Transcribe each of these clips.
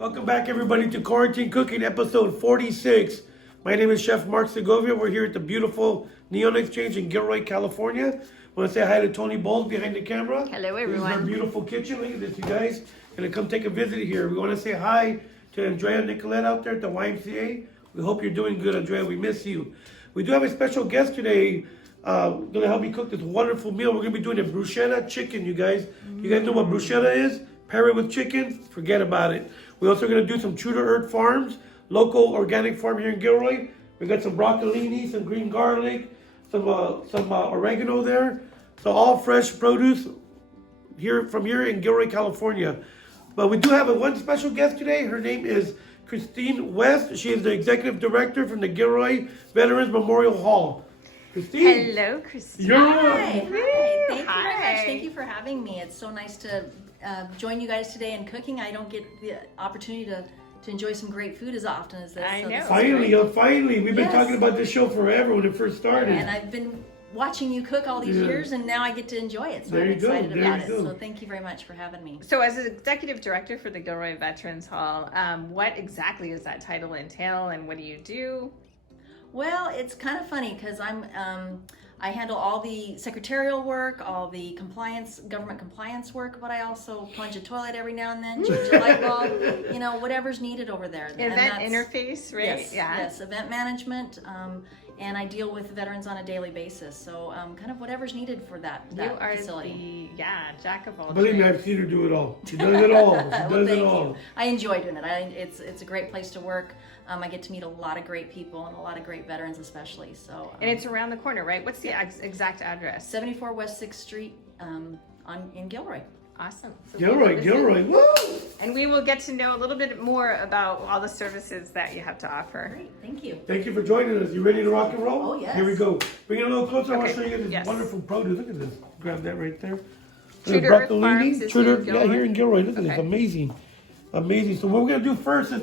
Welcome back, everybody, to Quarantine Cooking, episode 46. My name is Chef Mark Segovia. We're here at the beautiful Neon Exchange in Gilroy, California. I want to say hi to Toni behind the camera. Hello, everyone. This is our beautiful kitchen. Look at this, you guys. Gonna come take a visit here. We want to say hi to Andrea Nicolette out there at the YMCA. We hope you're doing good, Andrea. We miss you. We do have a special guest today. Gonna help me cook this wonderful meal. We're gonna be doing a bruschetta chicken, you guys. You guys know what bruschetta is? Pair it with chicken, forget about it. We're also gonna do some Tru2earth farms, local organic farm here in Gilroy. We got some broccolini, some green garlic, some oregano there. So all fresh produce from here in Gilroy, California. But we do have one special guest today. Her name is Christine West. She is the executive director from the Gilroy Veterans Memorial Hall. Christine. Hello, Christine. Hi. Thank you very much. Thank you for having me. It's so nice to join you guys today in cooking. I don't get the opportunity to enjoy some great food as often as this. I know. Finally. We've been talking about this show forever when it first started. And I've been watching you cook all these years, and now I get to enjoy it. So I'm excited about it. So thank you very much for having me. So as an executive director for the Gilroy Veterans Hall, what exactly does that title entail and what do you do? Well, it's kind of funny because I handle all the secretarial work, all the government compliance work, but I also plunge a toilet every now and then, change a light bulb, whatever's needed over there. Event interface, right? Yes, yes, event management, and I deal with veterans on a daily basis. So kind of whatever's needed for that facility. Jack of all Believe me, I've seen her do it all. She does it all. She does it all. You. I enjoy doing it. It's a great place to work. I get to meet a lot of great people and a lot of great veterans especially. So and it's around the corner, right? What's the exact address? 74 West 6th Street in Gilroy. Awesome. So Gilroy, woo! And we will get to know a little bit more about all the services that you have to offer. Great, thank you. Thank you for joining us. You ready to rock and roll? Oh, yes. Here we go. Bring it a little closer. I want to show you this wonderful produce. Look at this. Grab that right there. Tru2earth Farms is here in Gilroy? Yeah, here in Gilroy. Look at this. Amazing. So what we're going to do first is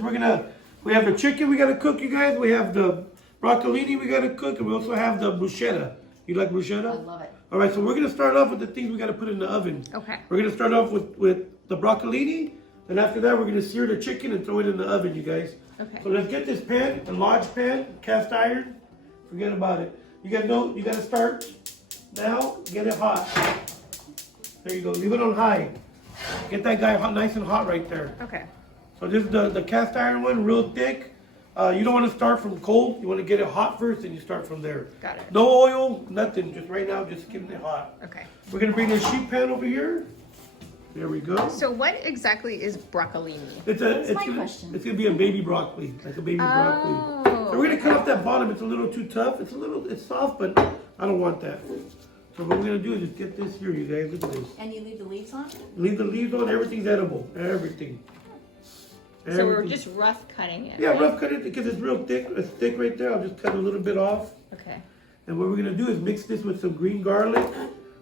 we have the chicken we got to cook, you guys. We have the broccolini we got to cook. And we also have the bruschetta. You like bruschetta? I love it. All right, so we're going to start off with the things we got to put in the oven. Okay. We're going to start off with the broccolini. And after that, we're going to sear the chicken and throw it in the oven, you guys. Okay. So let's get this pan, a large pan, cast iron. Forget about it. You got to start now. Get it hot. There you go. Leave it on high. Get that guy hot, nice and hot right there. Okay. So this is the cast iron one, real thick. You don't want to start from cold. You want to get it hot first, and you start from there. Got it. No oil, nothing. Just right now, just getting it hot. Okay. We're gonna bring this sheet pan over here. There we go. So what exactly is broccolini? That's my question. It's gonna be a baby broccoli, like a baby broccoli. So we're gonna cut off that bottom. It's a little too tough. It's soft, but I don't want that. So what we're gonna do is just get this here, you guys. Look at this. And you leave the leaves on? Leave the leaves on. Everything's edible. Everything. So we're just rough cutting it. Yeah, right? rough cut it because it's real thick. It's thick right there. I'll just cut a little bit off. Okay. And what we're gonna do is mix this with some green garlic.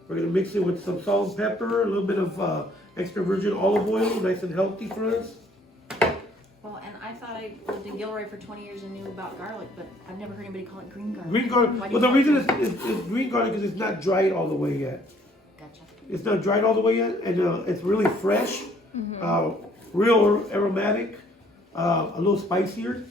We're gonna mix it with some salt and pepper, a little bit of extra virgin olive oil, nice and healthy for us. Well, and I thought I lived in Gilroy for 20 years and knew about garlic, but I've never heard anybody call it green garlic. Green garlic. Well, the reason it's green garlic is it's not dried all the way yet. Gotcha. It's not dried all the way yet, and it's really fresh, real aromatic, a little spicier.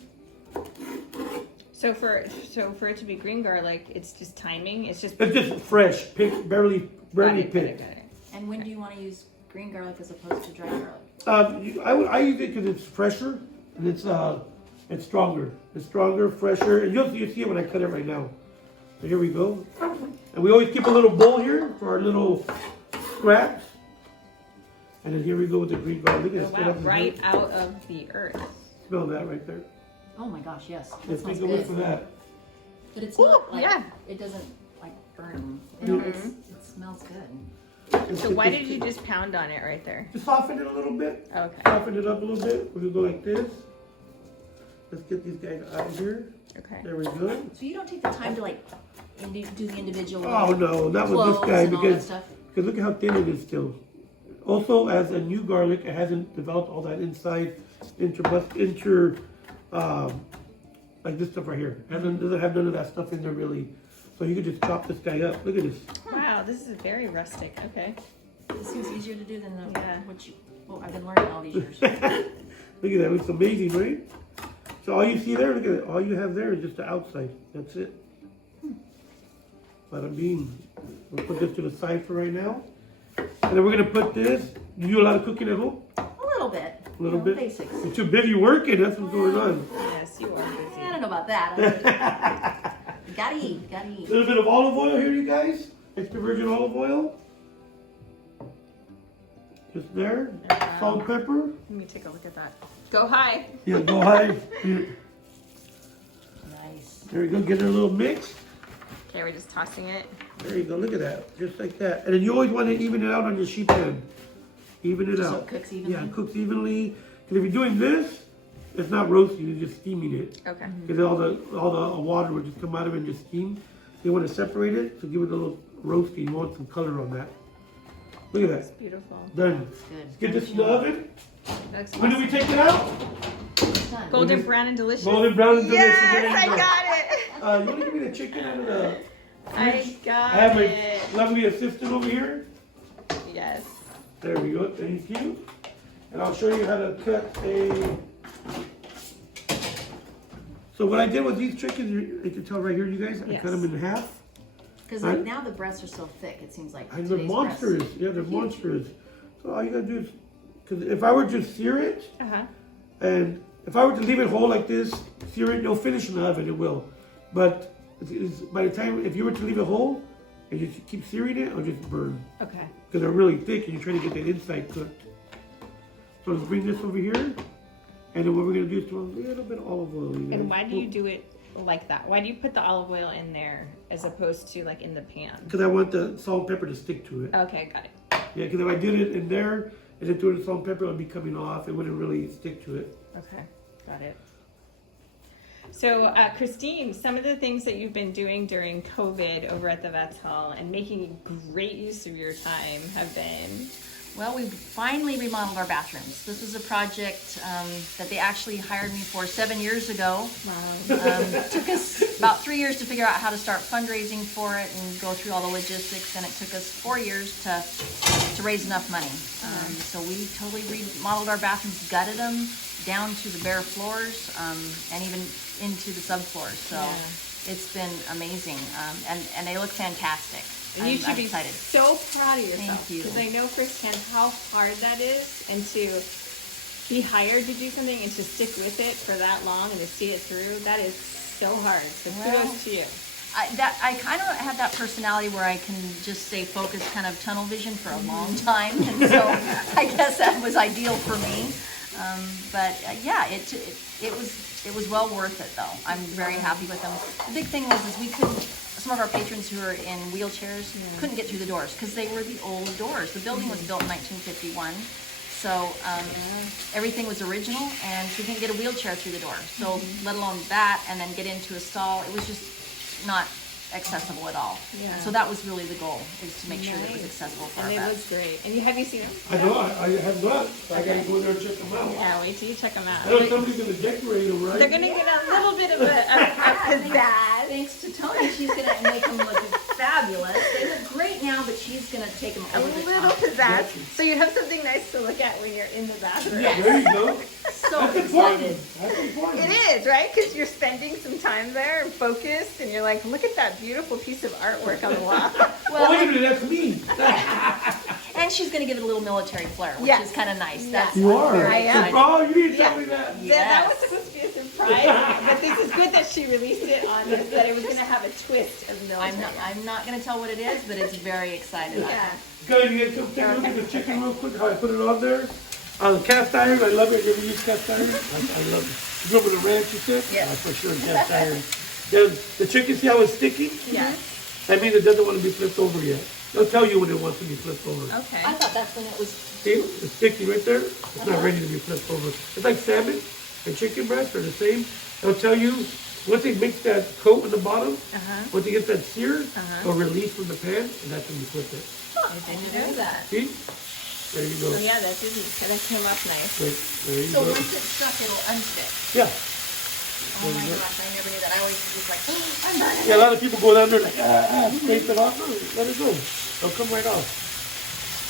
So for it to be green garlic, it's just timing. It's just fresh, picked, barely picked. Got it. And when do you want to use green garlic as opposed to dry garlic? I use it because it's fresher and it's stronger. It's stronger, fresher, and you'll see it when I cut it right now. So here we go. And we always keep a little bowl here for our little scraps. And then here we go with the green garlic. Right out of the earth. Smell that right there. Oh my gosh, yes. That Let's smells take a whiff good. of that. But it's not like, yeah. it doesn't like burn. It smells good. So why did you just pound on it right there? Just soften it a little bit. Okay. Soften it up a little bit. We're gonna go like this. Let's get these guys out of here. Okay. There we go. So you don't take the time to like do the individual Oh no, not with this cloves guy and all that because stuff? look at how thin it is still. Also, as a new garlic, it hasn't developed all that inside like this stuff right here. It doesn't have none of that stuff in there really. So you could just chop this guy up. Look at this. Wow, this is very rustic. Okay. This seems easier to do than Yeah. what I've been learning all these years. Look at that, it looks amazing, right? So all you see there, look at it, all you have there is just the outside. That's it. Bada bing. We'll put this to the side for right now. And then we're gonna put this. You do a lot of cooking at home? A little bit. A little You know, bit? Basics. You're too busy working, that's what's going on. Yes, you are busy. I don't know about that. Gotta eat, gotta A eat. little bit of olive oil here, you guys. Extra virgin olive oil. Just there. Salt, pepper. Let me take a look at that. Go high. Yeah, go high. Here. Nice. There you go, get it a little mix. Okay, we're just tossing it. There you go, look at that. Just like that. And then you always want to even it out on your sheet pan. Even it So out. it cooks evenly? Yeah, it cooks evenly. Because if you're doing this, it's not roasting, you're just steaming it. Okay. Because all the water will just come out of it and just steam. You want to separate it, so give it a little roasting. You want some color on that. Look at It's that. beautiful. Done. Good. Let's get this in the oven. That looks When do we awesome. take it out? Done. Golden brown and delicious. Golden brown and delicious. Yes, There you I go. got it. You want to give me the chicken out of the I fridge? got I have my it. lovely assistant over here. Yes. There we go, thank you. And I'll show you how to cut a... So what I did with these chickens, you can tell right here, you guys, I Yes. cut them in half. Because like now the breasts are so thick, it seems like. And they're today's monstrous, breasts. yeah, they're monstrous. So all you gotta do is, because if I were to sear it, Uh-huh. and if I were to leave it whole like this, sear it, it'll finish in the oven, it will. But by the time, if you were to leave it whole, and you keep searing it, it'll just burn. Okay. Because they're really thick and you're trying to get that inside cooked. So let's bring this over here. And then what we're going to do is throw a little bit of olive oil in there. And why do you do it like that? Why do you put the olive oil in there as opposed to like in the pan? Because I want the salt and pepper to stick to it. Okay, got it. Yeah, because if I did it in there and then threw the salt and pepper, it would be coming off. It wouldn't really stick to it. Okay, got it. So, Christine, some of the things that you've been doing during COVID over at the Vets Hall and making great use of your time have been... Well, we finally remodeled our bathrooms. This was a project that they actually hired me for 7 years ago. Took us about 3 years to figure out how to start fundraising for it and go through all the logistics, and it took us 4 years to raise enough money. So we totally remodeled our bathrooms, gutted them down to the bare floors, and even into the subfloors. So it's been amazing, and they look fantastic. And you should I'm be excited. so proud of yourself. Thank you. Because I know firsthand how hard that is, and to be hired to do something and to stick with it for that long and to see it through, that is so hard. So kudos to you. I kind of have that personality where I can just stay focused, kind of tunnel vision for a long time, and so I guess that was ideal for me. Yeah, it was well worth it though. I'm very happy with them. The big thing was we couldn't. Some of our patrons who are in wheelchairs couldn't get through the doors because they were the old doors. The building was built in 1951, so everything was original, and she couldn't get a wheelchair through the door. So let alone that, and then get into a stall, it was just not accessible at all. Yeah. So that was really the goal, is to make sure that it was accessible for And our it vets. was great. And have you seen them? I know, I have not. I got to go there and check them out. Yeah, wait till you check them I out. know somebody's going to decorate them, right? They're going to get a little bit of a pizzazz. Thanks to Toni, she's going to make them look fabulous. They look great now, but she's going to take them A over the little top. pizzazz. So you have something nice to look at when you're in the bathroom. Yes. There you go. So That's important. excited. That's important. It is, right? Because you're spending some time there and focused, and you're like, look at that beautiful piece of artwork on the wall. Oh, wait a minute, that's me. And she's going to give it a little military flair, which Yes. is kind of nice. Yes. That's You are. I am. Oh, you didn't tell Yeah. me that. That was supposed to be a surprise, but this is good that she released it on this, that it was going to have a twist of military. I'm not going to tell what it is, but it's very exciting. Yeah. Good, you guys come take a look at the chicken real quick, how I put it on there. Cast iron, I love it. You ever use cast iron? I love it. You go over the ranch, you said? Yeah. For sure, cast iron. Then the chicken, see how it's sticking? Yes. That means it doesn't want to be flipped over yet. They'll tell you when it wants to be flipped over. Okay. I thought that's when it was. See, it's sticky right there. It's not ready to be flipped over. It's like salmon and chicken breast are the same. They'll tell you once they mix that coat in the bottom, once they get that sear, they'll release from the pan, and that's when you flip it. I didn't know that. See? There you go. Oh, yeah, that came off nice. There you So go. once it's stuck, it'll unstick. Yeah. Oh my gosh, I never knew that. I always was like, oh, I'm burning. Yeah, a lot of people go down there like, scrape it off. No, let it go. It'll come right off.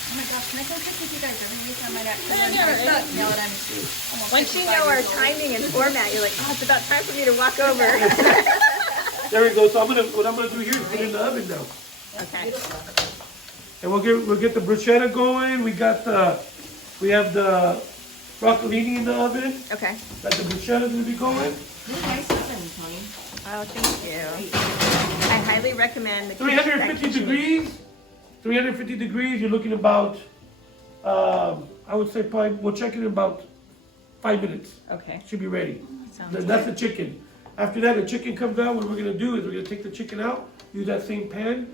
Oh my gosh, can I come cook with you guys every week? I might actually Yeah, learn yeah, how to right. cook now that I'm almost Once you 55 know our years old. timing and format, you're like, oh, it's about time for me to walk over. There we go. So what I'm gonna do here is put it in the oven now. Okay. And we'll get the bruschetta going. We have the broccolini in the oven. Okay. Got the bruschetta's gonna be going. Really nice oven, Tony. Oh, thank you. I highly recommend the 350 degrees. 350 degrees. You're looking about. I would say probably we'll check it in about 5 minutes. Okay. Should be ready. Sounds That's the chicken. After that, the chicken comes out. What we're gonna do is we're gonna take the chicken out. Use that same pan.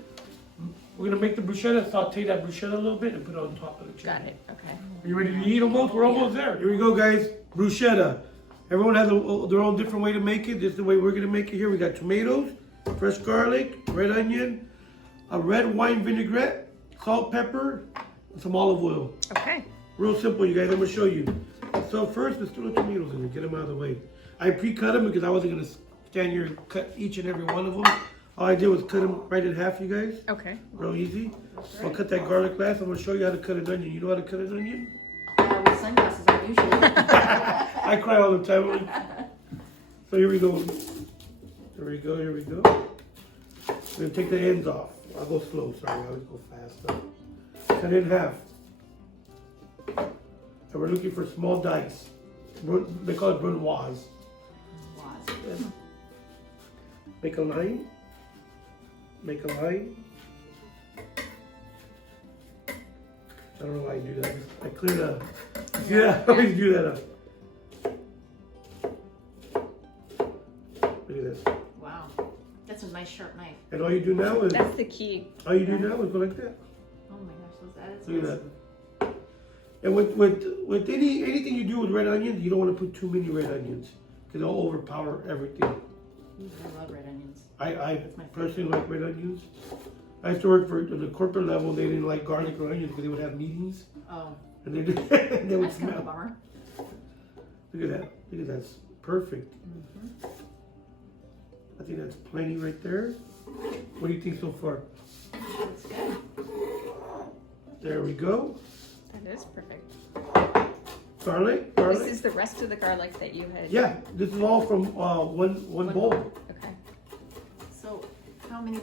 We're gonna make the bruschetta. Saute that bruschetta a little bit and put it on top of the chicken. Got it. Okay. Are you ready to eat almost? We're almost there. Here we go, guys. Bruschetta. Everyone has their own different way to make it. This is the way we're gonna make it here. We got tomatoes, fresh garlic, red onion, a red wine vinaigrette, salt, pepper, and some olive oil. Okay. Real simple, you guys. I'm gonna show you. So first, let's throw the tomatoes in there. Get them out of the way. I pre-cut them because I wasn't gonna stand here and cut each and every one of them. All I did was cut them right in half, you guys. Okay. Real easy. I'll cut that garlic last. I'm gonna show you how to cut an onion. You know how to cut an onion? With sunglasses on usually. I cry all the time. So here we go. Here we go. Here we go. We're gonna take the ends off. I'll go slow. Sorry, I always go fast. Cut it in half. And we're looking for small dice. They call it brunoise. Yeah. Make a line. Make a line. I don't know why I do that. I clear the. Yeah, I always do that. Look at this. Wow. That's a nice sharp knife. And all you do now is That's the key. all you do now is go like that. Oh my gosh, that is Look at that. And with anything you do with red onions, you don't want to put too many red onions because they'll overpower everything. I love red onions. I personally like red onions. I used to work for at the corporate level. They didn't like garlic or onions because they would have meetings Oh, and they would that's kind of a smell. bummer. Look at that. Look at that. It's perfect. I think that's plenty right there. What do you think so far? That's good. There we go. That is perfect. Garlic. This is the rest of the garlic that you had. Yeah, this is all from one bowl. Okay. So, how many,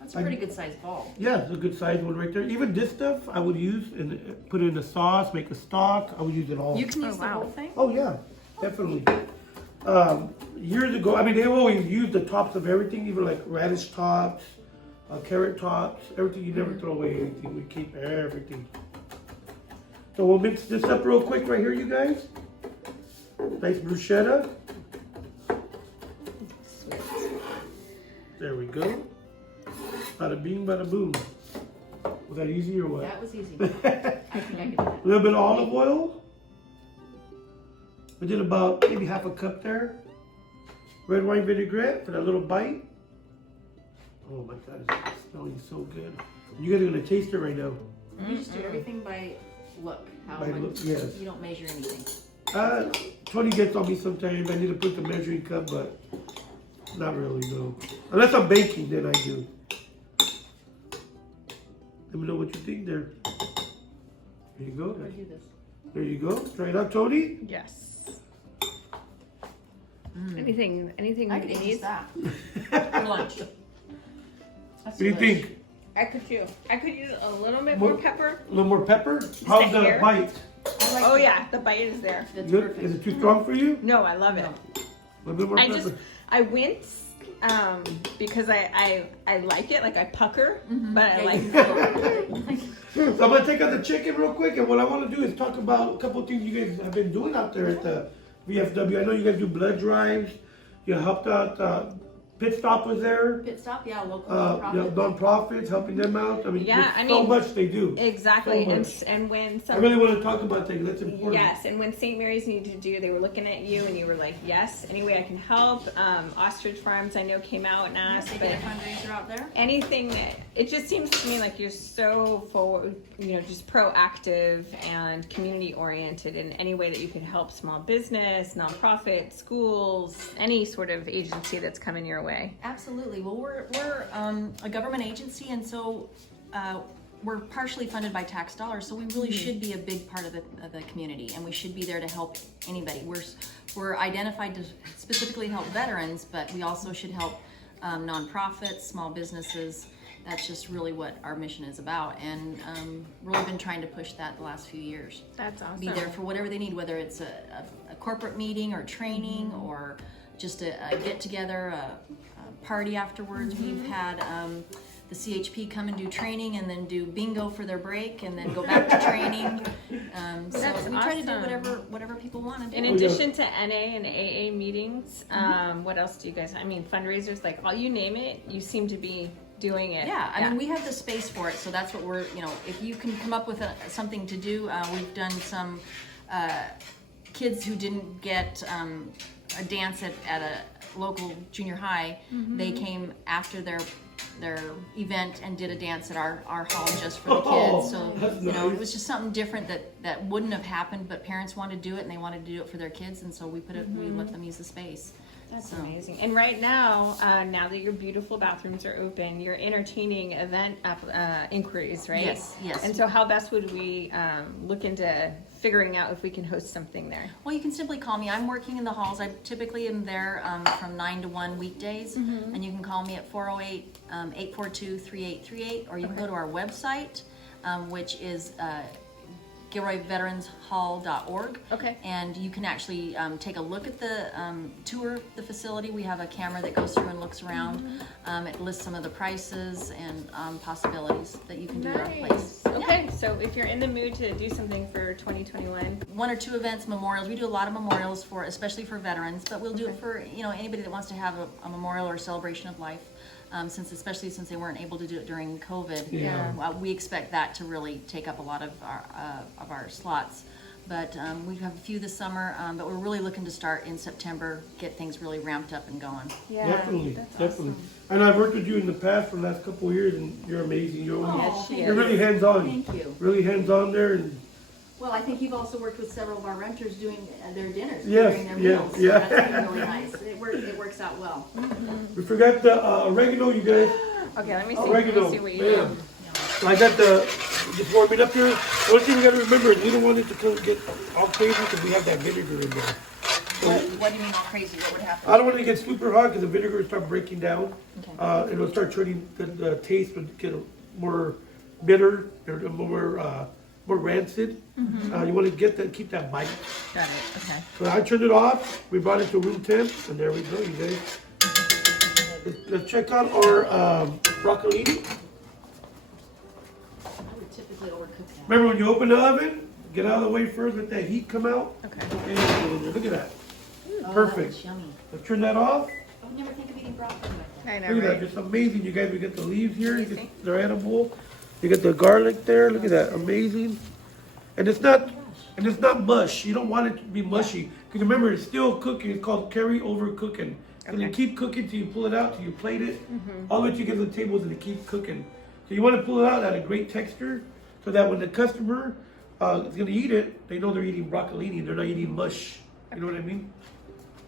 that's a pretty good sized ball. Yeah, it's a good size one right there. Even this stuff I would use and put it in a sauce, make a stock. I would use it all. You can use Oh, the wow. whole thing? Oh yeah, definitely. Years ago, I mean, they always used the tops of everything, even like radish tops, carrot tops, everything. You never throw away anything. We keep everything. So we'll mix this up real quick right here, you guys. Nice bruschetta. Sweet. There we go. Bada bing, bada boom. Was that easy or what? That was easy. I think I could do that. A little bit of olive oil. We did about maybe half a cup there. Red wine vinaigrette for that little bite. Oh my God, it's smelling so good. You guys are gonna taste it right now. You just do everything by look. By look, yes. You don't measure anything. Tony gets on me sometimes. I need to put the measuring cup, but not really, no. Unless I'm baking, then I do. Let me know what you think there. There you go. How do I do this? There you go. Try it out, Tony. Yes. Anything I could you eat need? that for lunch. What do you think? I could too. I could use a little bit more pepper. A little more pepper? How's the hair? bite? I like Oh the- yeah, the bite is there. It's Good? perfect. Is it too strong for you? No, I love it. A little bit more pepper. I wince because I like it, like I pucker, but I Yeah, like you it. So I'm gonna take out the chicken real quick, and what I want to do is talk about a couple of things you guys have been doing out there at the VFW. I know you guys do blood drives. You helped out. Pit Stop was there. Pit stop, yeah, local You know, nonprofit. nonprofits helping them out. I mean, Yeah, there's I so mean, much they do. Exactly, So much. and when I some really want to talk about that. That's important. yes, and when St. Mary's needed to do, they were looking at you and you were like, yes, any way I can help. Ostrich Farms, I know, came out and Yes, asked, they but did a fundraiser out there. anything that it just seems to me like you're so forward, just proactive and community oriented in any way that you can help small business, nonprofit, schools, any sort of agency that's coming your way. Absolutely. Well, we're a government agency, and so we're partially funded by tax dollars, so we really should be a big part of the community, and we should be there to help anybody. We're identified to specifically help veterans, but we also should help nonprofits, small businesses. That's just really what our mission is about, and really been trying to push that the last few years. That's awesome. Be there for whatever they need, whether it's a corporate meeting or training or just a get together, a party afterwards. We've had the CHP come and do training and then do bingo for their break and then go back to training. So That's we try to do awesome. whatever people want to do. In addition to NA and AA meetings, what else do you guys, I mean, fundraisers, like all you name it, you seem to be doing it. Yeah, I mean, we have the space for it, so that's what we're, if you can come up with something to do, we've done some kids who didn't get a dance at a local junior high. They came after their event and did a dance at our hall just for the kids. So it was just something different that wouldn't have happened, but parents wanted to do it and they wanted to do it for their kids, and so we we let them use the space. That's amazing. And right now, now that your beautiful bathrooms are open, you're entertaining event inquiries, right? Yes. And so how best would we look into figuring out if we can host something there? Well, you can simply call me. I'm working in the halls. I typically am there from 9 to 1 weekdays, and you can call me at 408-842-3838, or you can go to our website, which is GilroyVeteransHall.org. Okay. And you can actually take a look at tour the facility. We have a camera that goes through and looks around. It lists some of the prices and possibilities that you can do at our place. Okay, so if you're in the mood to do something for 2021. 1 or 2 events, memorials. We do a lot of memorials especially for veterans, but we'll do it for anybody that wants to have a memorial or a celebration of life. Especially since they weren't able to do it during COVID, we expect that to really take up a lot of our slots. But we have a few this summer, but we're really looking to start in September, get things really ramped up and going. Yeah, Definitely. Awesome. And I've worked with you in the past for the last couple of years, and you're amazing. You're You're really hands-on. Thank you. Really hands-on there. And Well, I think you've also worked with several of our renters doing their dinners, Yes, preparing their yes, meals. yeah. So that's been really nice. It works out well. we forgot the oregano, you guys. Okay, let me see. Oregano. Let me see what you Yeah. do. I got just warming up here. The only thing we got to remember is we don't want it to get all crazy because we have that vinegar in there. What do you mean all crazy? What would happen? I don't want it to get super hot because the vinegar will start breaking down. Okay. It'll start turning, the taste would get more bitter or more rancid. You want to keep that bite. Got it, okay. So I turned it off. We brought it to room temp, and there we go, you guys. Let's check out our broccolini. I would typically overcook that. Remember when you open the oven, get out of the way first, let that heat come out. Okay. And look at that. Oh, Perfect. That's yummy. Let's turn that off. I would never think of eating broccoli like that. I know, Look at that, right? just amazing, you guys. We got the leaves here. Amazing. They're edible. You got the garlic there. Look at that, amazing. And it's not mush. You don't want it to be mushy because remember, it's still cooking. It's called carry over cooking. So you keep cooking till you pull it out, till you plate it. All the way till you get to the table, and it keeps cooking. So you want to pull it out at a great texture, so that when the customer is going to eat it, they know they're eating broccolini. They're not eating mush. You know what I mean?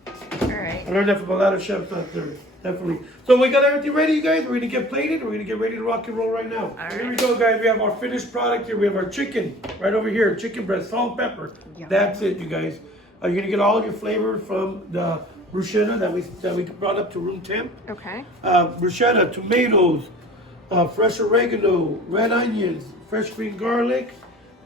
All right. I learned that from a lot of chefs out there. Definitely. So we got everything ready, you guys. We're gonna get plated. We're gonna get ready to rock and roll right now. All Here we right. go, guys. We have our finished product here. We have our chicken right over here. Chicken breast, salt, pepper. Yum. That's it, you guys. You're gonna get all your flavor from the bruschetta that we brought up to room temp. Okay. Bruschetta, tomatoes, fresh oregano, red onions, fresh green garlic,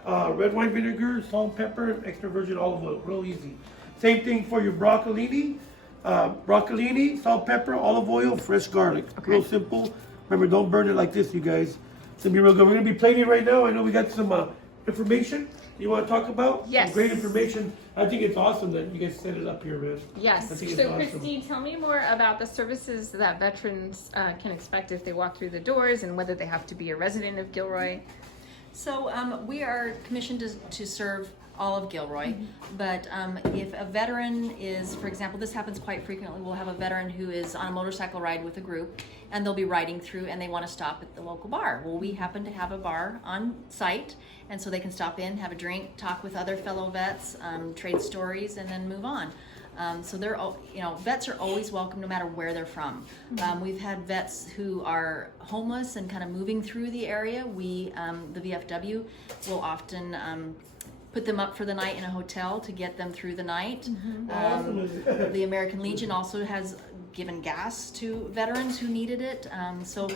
red wine vinegar, salt, pepper, and extra virgin olive oil. Real easy. Same thing for your broccolini. Broccolini, salt, pepper, olive oil, fresh garlic. Okay. Real simple. Remember, don't burn it like this, you guys. It's gonna be real good. We're gonna be plating right now. I know we got some information you want to talk about. Yes. Some great information. I think it's awesome that you guys set it up here, man. Yes. I think it's So, awesome. Christine, tell me more about the services that veterans can expect if they walk through the doors, and whether they have to be a resident of Gilroy. So we are commissioned to serve all of Gilroy, but if a veteran is, for example, this happens quite frequently, we'll have a veteran who is on a motorcycle ride with a group, and they'll be riding through and they want to stop at the local bar. Well, we happen to have a bar on site, and so they can stop in, have a drink, talk with other fellow vets, trade stories, and then move on. So they're, vets are always welcome no matter where they're from. We've had vets who are homeless and kind of moving through the area. We, the VFW, will often put them up for the night in a hotel to get them through the night. The American Legion also has given gas to veterans who needed it. So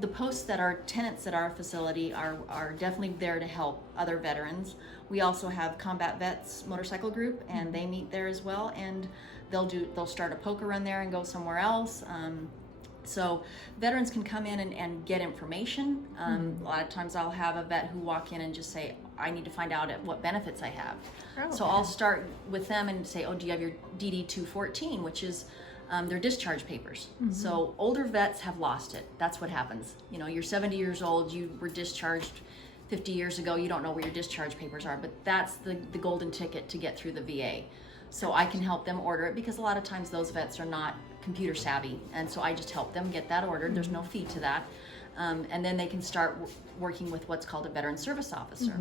the posts that are tenants at our facility are definitely there to help other veterans. We also have Combat Vets Motorcycle Group, and they meet there as well, and they'll start a poker run there and go somewhere else. So veterans can come in and get information. A lot of times I'll have a vet who walk in and just say, I need to find out what benefits I have. So I'll start with them and say, do you have your DD 214, which is their discharge papers. So older vets have lost it. That's what happens. You're 70 years old, you were discharged 50 years ago, you don't know where your discharge papers are, but that's the golden ticket to get through the VA. So I can help them order it, because a lot of times those vets are not computer savvy, and so I just help them get that ordered. There's no fee to that. And then they can start working with what's called a veteran service officer.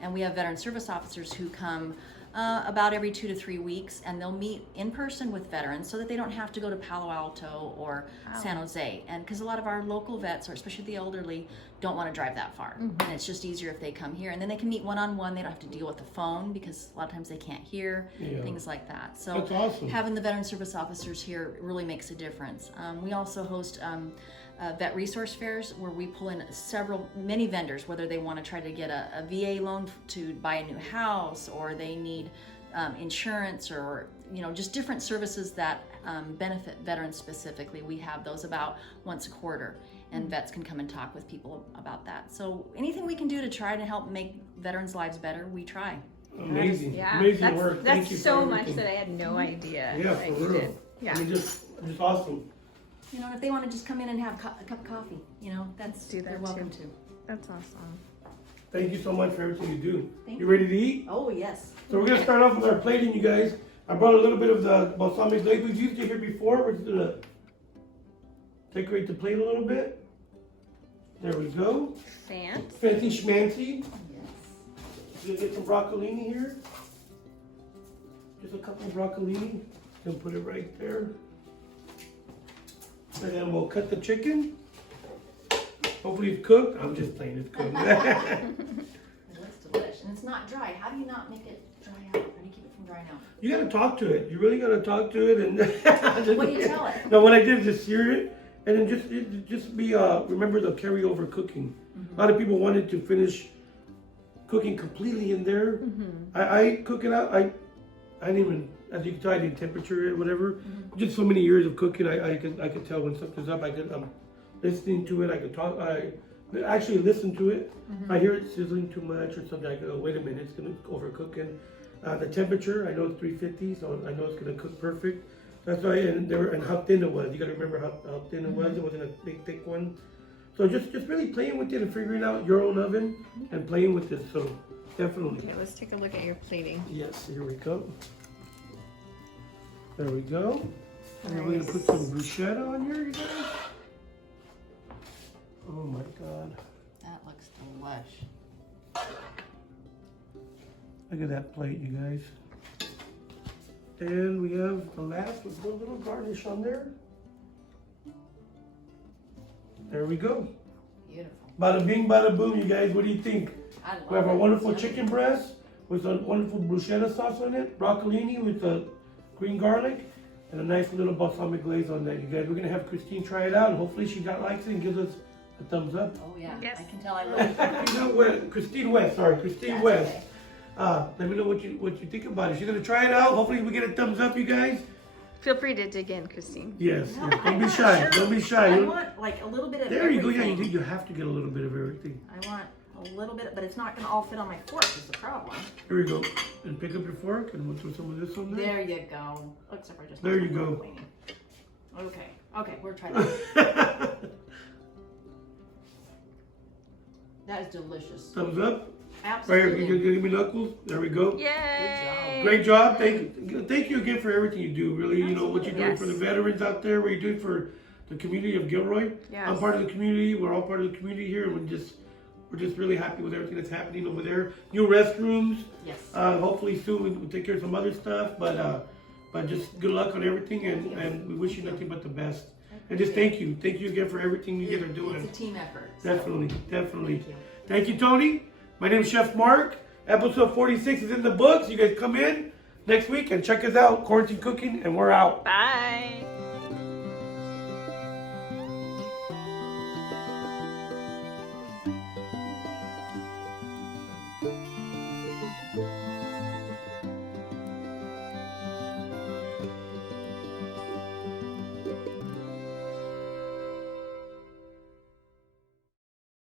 And we have veteran service officers who come about every 2 to 3 weeks, and they'll meet in person with veterans so that they don't have to go to Palo Alto or San Jose. And because a lot of our local vets, or especially the elderly, don't want to drive that far. And it's just easier if they come here, and then they can meet one-on-one. They don't have to deal with the phone, because a lot of times they can't hear, things like that. So that's awesome. Having the veteran service officers here really makes a difference. We also host vet resource fairs, where we pull in many vendors, whether they want to try to get a VA loan to buy a new house, or they need insurance, or just different services that benefit veterans specifically. We have those about once a quarter, and vets can come and talk with people about that. So anything we can do to try to help make veterans' lives better, we try. Amazing, amazing work. Thank you so for much everything. that I had no idea. Yeah, that for you real. did. Yeah. I mean, just awesome. If they want to just come in and have a cup of coffee, they're welcome to. That's awesome. Thank you so much for everything you do. Thank You ready to eat? Oh, yes. So we're gonna start off with our plating, you guys. I brought a little bit of the balsamic glaze we've used it here before. We're just gonna decorate the plate a little bit. There we go. Fancy schmancy. Yes. We're gonna get some broccolini here. Just a couple of broccolini. Gonna put it right there. And then we'll cut the chicken. Hopefully it's cooked. I'm just playing, it's cooked. It looks delicious. And it's not dry. How do you not make it dry out? How do you keep it from drying out? You gotta talk to it. You really gotta talk to it. And What do you tell it? No, what I did is just sear it, and then just be remember the carryover cooking. A lot of people wanted to finish cooking completely in there. I cook it out. I didn't even, as you can tell, I didn't temperature it, whatever. Just so many years of cooking, I could tell when something's up. I could listening to it. I could talk. I actually listen to it. If I hear it sizzling too much or something, I go, wait a minute, it's gonna overcooking. The temperature, I know it's 350, so I know it's gonna cook perfect. That's why, and how thin it was. You gotta remember how thin it was. It wasn't a big, thick one. So just really playing with it and figuring out your own oven and playing with it. So definitely. Okay, let's take a look at your plating. Yes, here we go. There we go. And then we're gonna put some bruschetta on here, you guys. Oh my God. That looks delish. Look at that plate, you guys. And we have the last with a little garnish on there. There we go. Beautiful. Bada bing, bada boom, you guys. What do you think? I love We have it. our wonderful chicken breast with a wonderful bruschetta sauce on it, broccolini with the green garlic, and a nice little balsamic glaze on that, you guys. We're gonna have Christine try it out, and hopefully she likes it and gives us a thumbs up. Oh, yeah. Yes. I can tell I really You know what? Christine West, Christine That's West. okay. Let me know what you think about it. She's gonna try it out. Hopefully we get a thumbs up, you guys. Feel free to dig in, Christine. Yes. No, Don't I'm be not shy. sure. Don't be shy. I want like a little bit of There you go. Yeah, everything. you have to get a little bit of everything. I want a little bit, but it's not going to all fit on my fork is the problem. Here we go. And pick up your fork and we'll throw some of this on there. There you go. Except for just There you go. cleaning. Okay. Okay, we're trying that. That is delicious. Thumbs up. Right here, Absolutely. you give me knuckles. There we go. Yay! Great job. Thank you again for everything you do. Really, you know what you're doing Yes. for the veterans out there, what you're doing for the community of Gilroy. Yes. I'm part of the community. We're all part of the community here, and we're just really happy with everything that's happening over there. New restrooms. Yes. Hopefully soon we'll take care of some other stuff, but But just good luck on everything, and we wish you nothing but the best. And just thank you again for everything you guys are doing. It's a team effort. Definitely. Thank you, Toni. My name is Chef Mark. Episode 46 is in the books. You guys come in next week and check us out. Quarantine Cooking, and we're out. Bye.